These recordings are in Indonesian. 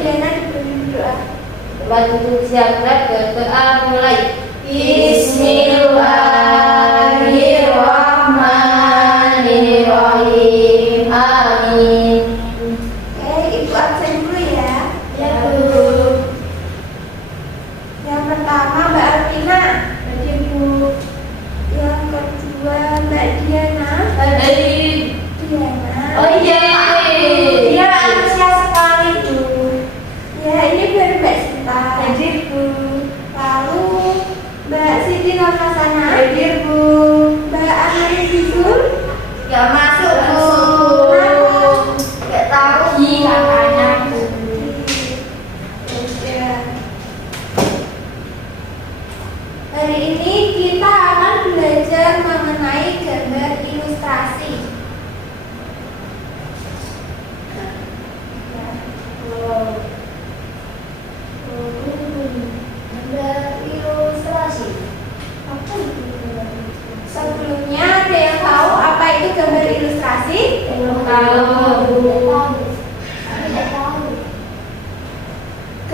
Diana diberi doa. Tempat duduk siap-siap berdoa mulai. Bismillahirrahmanirrahim. Amin. Oke, Ibu absen dulu ya. Ya, Bu. Yang pertama Mbak Alvina. Hadir, Bu. Yang kedua Mbak Diana. Hadir. Diana. Oh iya. Dia antusias sekali, Bu. Ya, ini baru Mbak Sinta. Hadir, Bu. Lalu Mbak Siti Nurhasana. Hadir, Bu. Mbak Amari Bisul. Gak masuk, Bu. Kenapa? Gak tahu katanya, Bu. Ya. Hari ini kita akan belajar mengenai gambar ilustrasi. Gambar ilustrasi. Apa itu gambar ilustrasi? Sebelumnya ada yang tahu apa itu gambar ilustrasi? Belum tahu.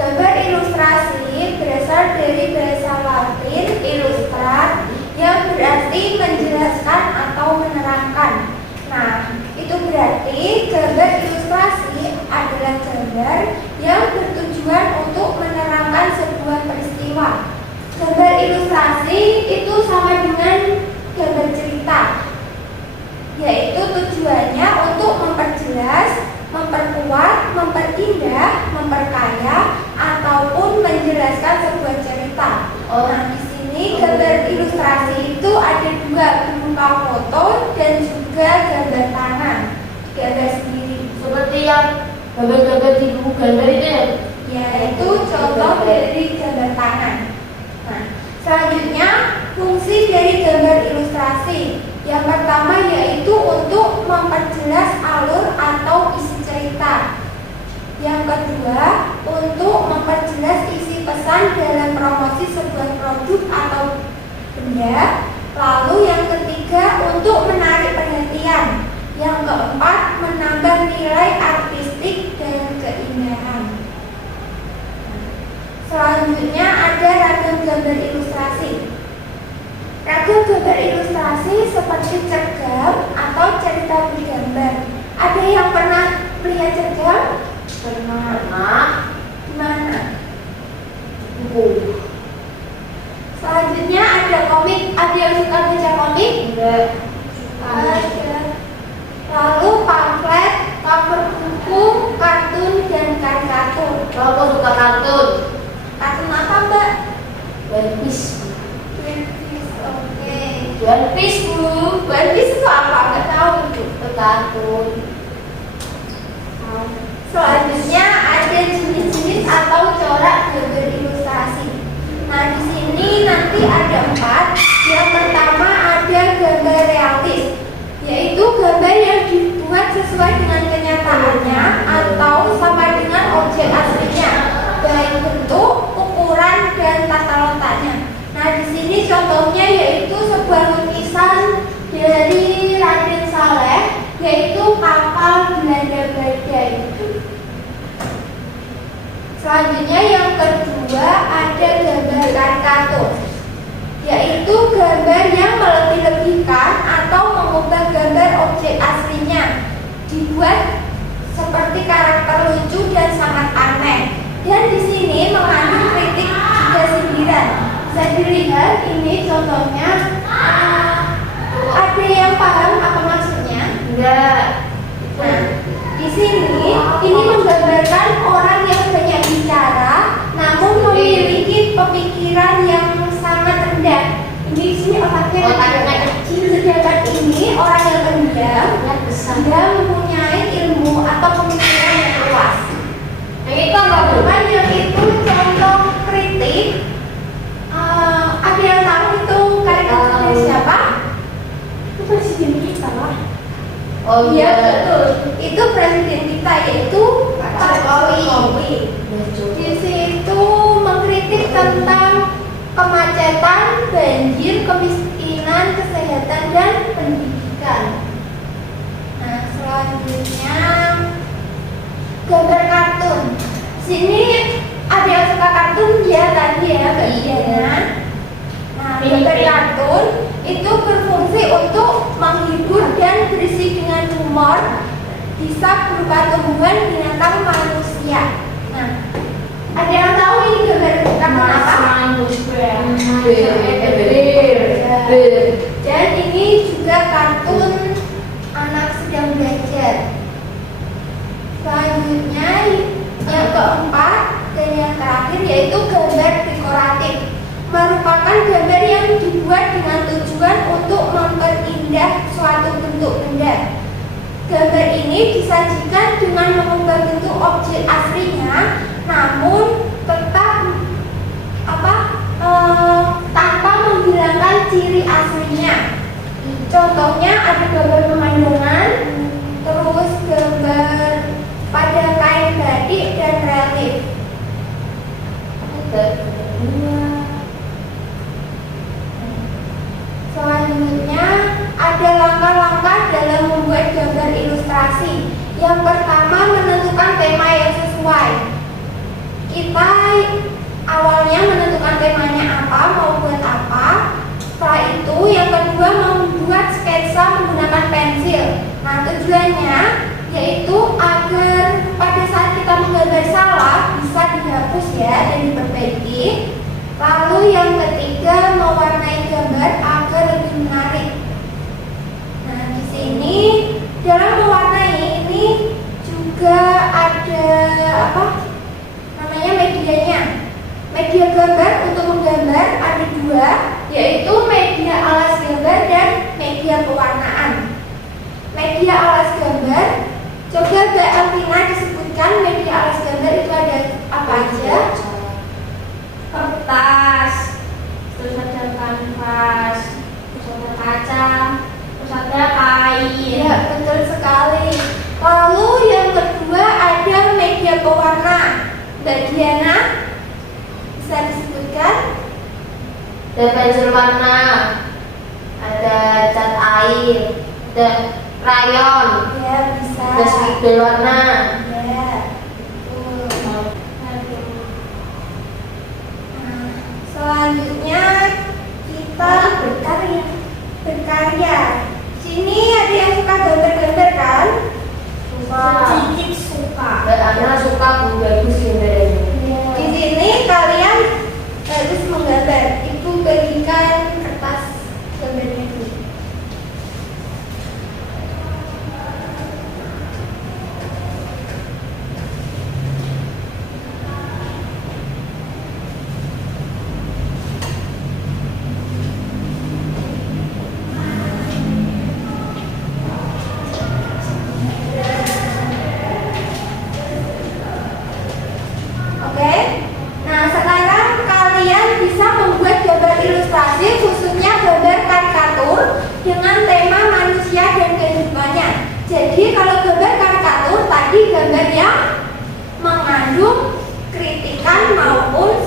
Gambar ilustrasi berasal dari bahasa Latin illustrat yang berarti menjelaskan atau menerangkan. Nah, itu berarti gambar ilustrasi adalah gambar yang bertujuan untuk menerangkan sebuah peristiwa. Gambar ilustrasi itu sama dengan gambar cerita, yaitu tujuannya untuk memperjelas, memperkuat, memperindah, memperkaya, ataupun menjelaskan sebuah cerita. Nah, di sini gambar ilustrasi itu ada dua, berupa foto dan juga gambar tangan, gambar sendiri. Seperti yang gambar-gambar di buku gambar itu ya? Yaitu contoh dari gambar tangan. Nah, selanjutnya fungsi dari gambar ilustrasi. Yang pertama yaitu untuk memperjelas alur atau isi cerita. Yang kedua, untuk memperjelas isi pesan dalam promosi sebuah produk atau benda. Lalu yang ketiga, untuk menarik perhatian. Yang keempat, menambah nilai artistik dan keindahan. Selanjutnya ada ragam gambar ilustrasi. Ragam gambar ilustrasi seperti cergam atau cerita bergambar. Ada yang pernah melihat cergam? Pernah. Di mana? Buku. Selanjutnya ada komik. Ada yang suka baca komik? Enggak. Ada. Lalu pamflet, cover buku, kartun, dan karikatur. Kalau aku suka kartun. Kartun apa, Mbak? One Piece. Oke. One Piece, Bu. One Piece itu apa? Nggak tahu itu. Itu kartun. Selanjutnya ada jenis-jenis atau corak gambar ilustrasi. Nah, di sini nanti ada 4. Yang pertama ada gambar realis, yaitu gambar yang dibuat sesuai dengan kenyataannya atau sama dengan objek aslinya, baik bentuk, ukuran, dan tata letaknya. Nah, di sini contohnya yaitu sebuah lukisan dari Raden Saleh, yaitu kapal Belanda Badai. Selanjutnya yang kedua ada gambar karikatur, yaitu gambar yang melebih-lebihkan atau mengubah gambar objek aslinya, dibuat seperti karakter lucu dan sangat aneh. Dan di sini mengandung kritik juga sindiran. Bisa dilihat ini contohnya. Ada yang paham apa maksudnya? Enggak. Nah, di sini ini menggambarkan orang yang banyak bicara, namun memiliki pemikiran yang sangat rendah. Ini di sini otaknya kecil, sedangkan ini orang yang pendiam, dia mempunyai ilmu atau pemikiran yang luas. Yang itu apa, Bu? Bukan yang itu contoh kritik. Ada yang tahu itu karikatur dari siapa? Itu presiden kita lah. Oh Iya betul, itu presiden kita yaitu Pak Jokowi. Di situ mengkritik tentang kemacetan, banjir, kemiskinan, kesehatan, dan pendidikan. Nah, selanjutnya gambar kartun. Di berupa tumbuhan, binatang, manusia. Nah, ada yang tahu ini gambar kartun apa? Dan ini juga kartun anak sedang belajar. Selanjutnya yang keempat dan yang terakhir yaitu gambar dekoratif, merupakan gambar yang dibuat dengan tujuan untuk memperindah suatu bentuk benda. Gambar ini disajikan dengan mengubah bentuk objek aslinya, namun tetap tanpa menghilangkan ciri aslinya. Contohnya ada gambar pemandangan, terus gambar pada kain batik dan relief. Selanjutnya ada langkah-langkah dalam membuat gambar ilustrasi. Yang pertama, menentukan tema yang sesuai. Kita awalnya menentukan temanya apa, mau buat apa. Setelah itu yang kedua, membuat sketsa menggunakan pensil. Nah, tujuannya yaitu agar pada saat kita menggambar salah bisa dihapus ya dan diperbaiki. Lalu yang ketiga, mewarnai gambar agar lebih menarik. Nah, di sini dalam mewarnai ini juga ada medianya. Media gambar untuk menggambar ada dua, yaitu media alas gambar dan media pewarnaan. Media alas gambar, coba Mbak Alvina disebutkan media alas gambar itu ada apa aja? Kertas, terus ada kanvas, terus ada kaca, terus ada kain. Ya, betul sekali. Lalu yang kedua ada media pewarna. Mbak Diana bisa disebutkan? Ada pensil warna, ada cat air, ada krayon, Ya, bisa. ada spidol warna. Ya, betul. Nah, selanjutnya kita berkarya. Sini ada yang suka gambar-gambar kan? Sedikit suka. Anak suka bagus gambarnya. Di sini kalian harus menggambar. Ibu bagikan kertas gambarnya dulu. Oke. Nah, sekarang kalian bisa membuat gambar ilustrasi, khususnya gambar karikatur dengan tema manusia dan kehidupannya. Jadi kalau gambar karikatur tadi gambar yang mengandung kritikan maupun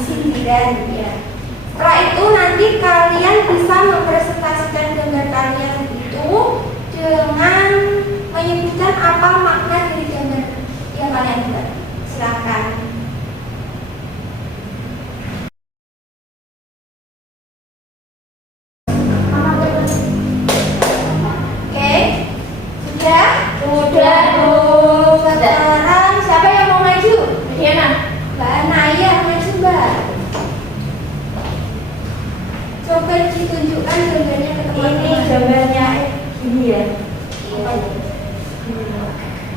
sindiran ya. Setelah itu nanti kalian bisa mempresentasikan gambar kalian itu dengan menyebutkan apa makna dari gambar yang kalian buat. Silakan. Oke, sudah? Sudah, Bu. Sekarang siapa yang mau maju? Diana. Mbak Naya maju, Mbak. Coba ditunjukkan gambarnya ke teman-teman. Ini gambarnya ini ya.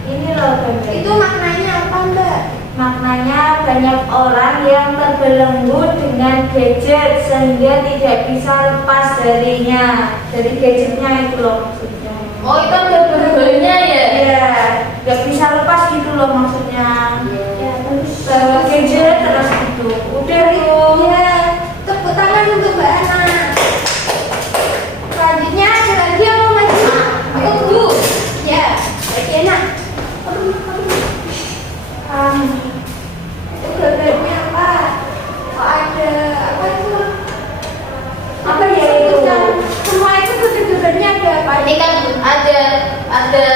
Ini loh gambar. Itu maknanya apa, Mbak? Maknanya banyak orang yang terbelenggu dengan gadget sehingga tidak bisa lepas darinya. Dari gadgetnya itu loh maksudnya. Oh, itu ada gambarnya ya? Iya, nggak bisa lepas gitu loh maksudnya. Ya, bagus. Bawa gadget terus gitu. Udah Bu. Ya, tepuk tangan untuk Mbak Ana. Selanjutnya ada lagi yang mau maju? Tunggu. Ya, Mbak Diana. Itu gambarnya apa? Oh, ada apa itu? Apa ya itu? Semua itu gambarnya ada apa? Ini kan ada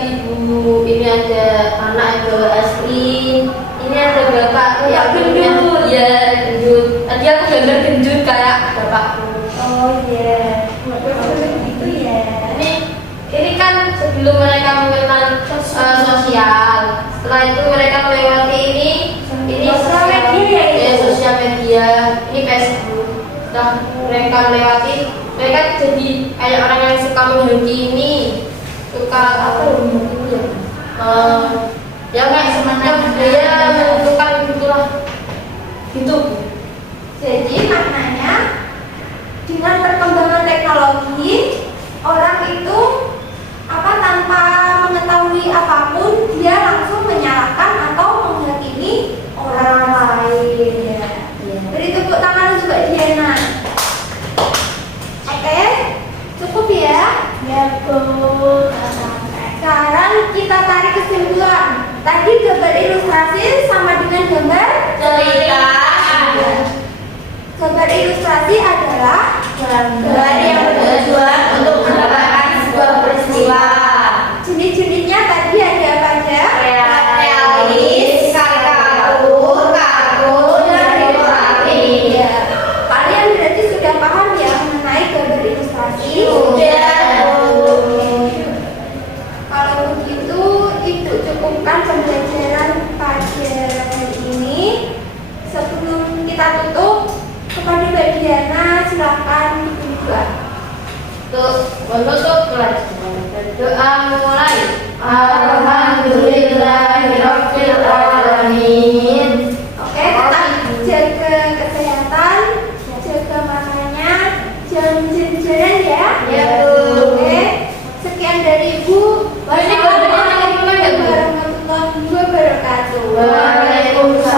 ibu-ibu, ini ada anak yang bawa es krim, ini ada bapak yang gendut. Ya gendut. Tadi aku gambar gendut kayak bapakku. Oh iya. Gitu ya. Ini kan sebelum mereka mengenal sosok Setelah itu mereka melewati ini Sosial media ya, ya, itu. sosial media, ini Facebook. Setelah mereka melewati, mereka jadi kayak orang yang suka menghakimi, suka apa ya, menghakimi ya? Ya kayak semacam dia menentukan gitulah, gitu. Jadi maknanya dengan perkembangan teknologi orang itu tanpa mengetahui apapun dia langsung menyalahkan atau menghakimi orang lain. Iya. Beri tepuk tangan untuk Mbak Diana. Oke, cukup ya. Ya, Bu. Sekarang kita tarik kesimpulan. Tadi gambar ilustrasi sama dengan gambar Cerita. Gambar ilustrasi adalah Gambar yang bertujuan untuk mendapatkan sebuah peristiwa. jenis-jenisnya tadi ada apa aja? Realis, karikatur, kartun, dan dekoratif. Ya. Kalian berarti sudah paham ya mengenai gambar ilustrasi? Sudah. Kalau begitu, Ibu cukupkan pembelajaran pada hari ini. Sebelum kita tutup, kepada Mbak Diana silakan berdoa. Untuk menutup pelajaran, berdoa mulai. Alhamdulillahirabbil alamin. Oke, tetap jaga kesehatan, jaga makannya, jangan jajan ya. Ya, Bu. Oke, sekian dari Ibu. Wassalamualaikum Warahmatullahi wabarakatuh. Waalaikumsalam.